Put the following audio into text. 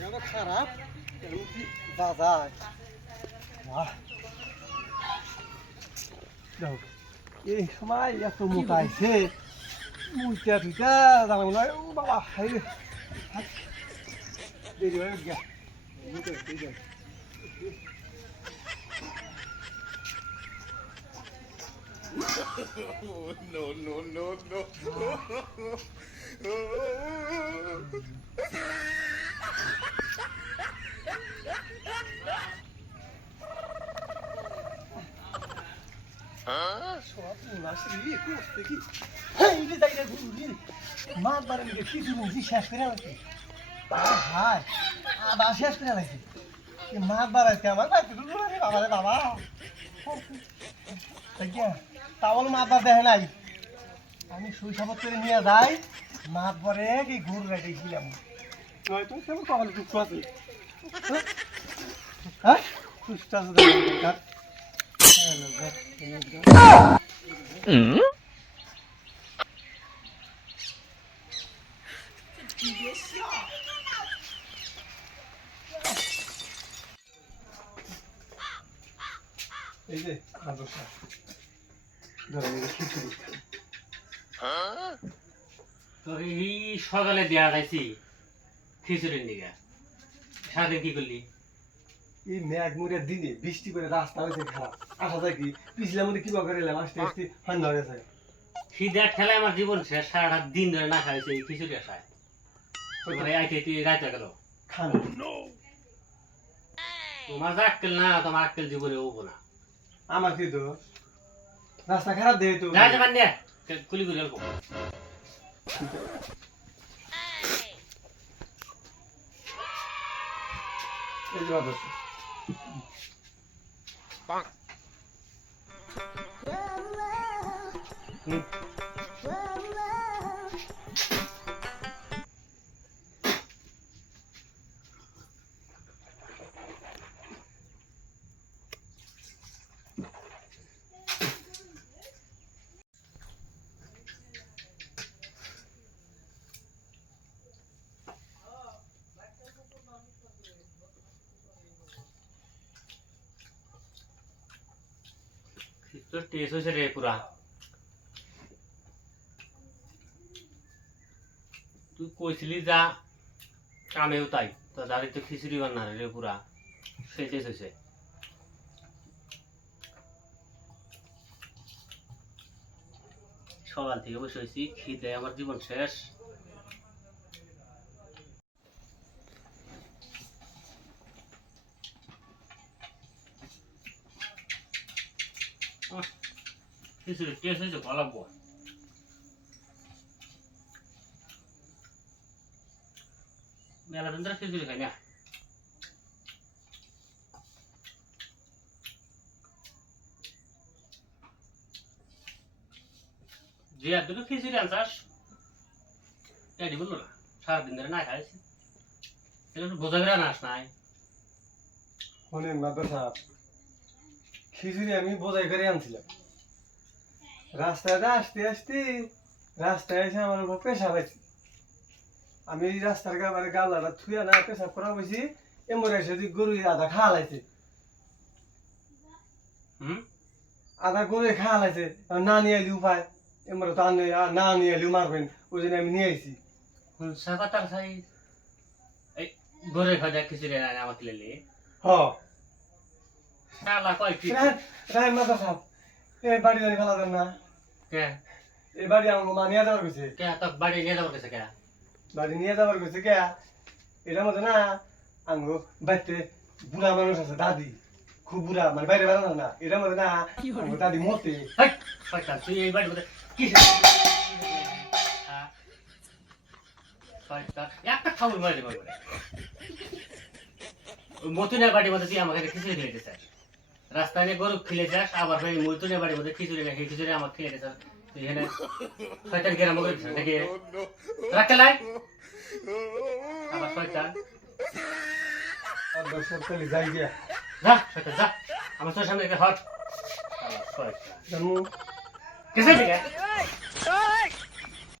জায়গাটা খারাপ এমন কি বাজার এই সময় এত মোটা আছে মুইটা টুইটা জানাবো না ও বাবা হাই দেরি হয়ে গিয়া No, no, no, no. মাছ বারে দেখি তুই শেষ করে লাগছে হাই আবার শেষ করে লাগছে মাছ বাড়াইছে আমার বাবা রে বাবা তাহলে মাছ বার দেখে নাই আমি শৈশবত করে নিয়ে যাই মাছ পরে কি ঘুর রেখেছিলাম নয়তো কেমন কপালে দুঃখ আছে হ্যাঁ সুস্থ আছে এই যে আদর্শা তো এই সকালে দেয়া খাইছি খিচুড়ির নিগা সারাদিন কি করলি? এই মেঘ মুড়ের দিনে বৃষ্টি করে রাস্তা হয়েছে খারাপ আসা যায় কি পিছলার মধ্যে কি করে এলাম আসতে আসতে ঠান্ডা হয়ে গেছে খিদার ঠেলায় আমার জীবন শেষ, সারাটা দিন ধরে না খাইছে এই খিচুড়ি আসায় আইতে রাইতে গেল খান তোমার যে আক্কেল না, তোমার আক্কেল জীবনে হবো না। আমার কি তো রাস্তা খারাপ দেয় তো যা যাবেন নে কুলি করে গেল এই যে আদর্শ তোর টেস্ট হয়েছে রে পুরা। তুই কইছিলি যা কামেও তাই, তো দাঁড়ি তো খিচুড়ি বান্না রে পুরা সেই টেস্ট হয়েছে। সকাল থেকে বসে হয়েছি, খিদে আমার জীবন শেষ। খিচুড়ি টেস্ট হয়েছে ভালো লাগবো। মেলা দিন ধরে খিচুড়ি খাই না। যে আর দুটো খিচুড়ি আনছাস এটি বললো না, সারাদিন ধরে না খাইছি একটু বোঝা করে আনাস নাই। শোনেন মাদর সাহেব খিচুড়ি আমি বোঝাই করে আনছিলাম রাস্তায় আসতে আসতে রাস্তায় এসে আমার উপর পেশাব হয়েছে আমি রাস্তার গাবারে গালাটা থুয়া না পেশাব করা বসি এমন এসে গরু আধা খাওয়া লাগছে আধা গরু খাওয়া লাগছে না নিয়ে এলি উপায় এমন তো না নিয়ে এলি মারবেন ওই জন্য আমি নিয়ে আইছি সাকাতার খাই এই গরে খাজা খিচুড়ি আনে আমাকে লেলে হ শালা কয় কি রায় মাদর সাহেব এই বাড়ি বাড়ি ফেলা দেন না কে এই বাড়ি আমার মা নিয়ে যাওয়ার গেছে কে তো বাড়ি নিয়ে যাবার কাছে কে বাড়ি নিয়ে যাওয়ার গেছে কে এটার মধ্যে না আঙ্গো বাড়িতে বুড়া মানুষ আছে দাদি খুব বুড়া মানে বাইরে বেড়ানো না এটার মধ্যে না আঙ্গো দাদি মতে হেই শয়তান তুই এই বাড়ি মধ্যে কি শয়তান একটা খাবো মারি দেব বলে ওই মতুনের বাড়ির মধ্যে তুই আমাকে খিচুড়ি খেয়ে দিতে চাস রাস্তায় নিয়ে গরু খেলে যাস আবার ভাই মতুনের বাড়ির মধ্যে খিচুড়ি খেয়ে খিচুড়ি আমাকে খেয়ে দিতে চাস তুই এখানে শয়তান গেরাম করে দিচ্ছিস নাকি রাখতে লাই আমার শয়তান আর দর্শক তাহলে যাই গিয়া যা শয়তান যা আমার তোর সামনে একটা হট শয়তান জন্ম কিসে দিকে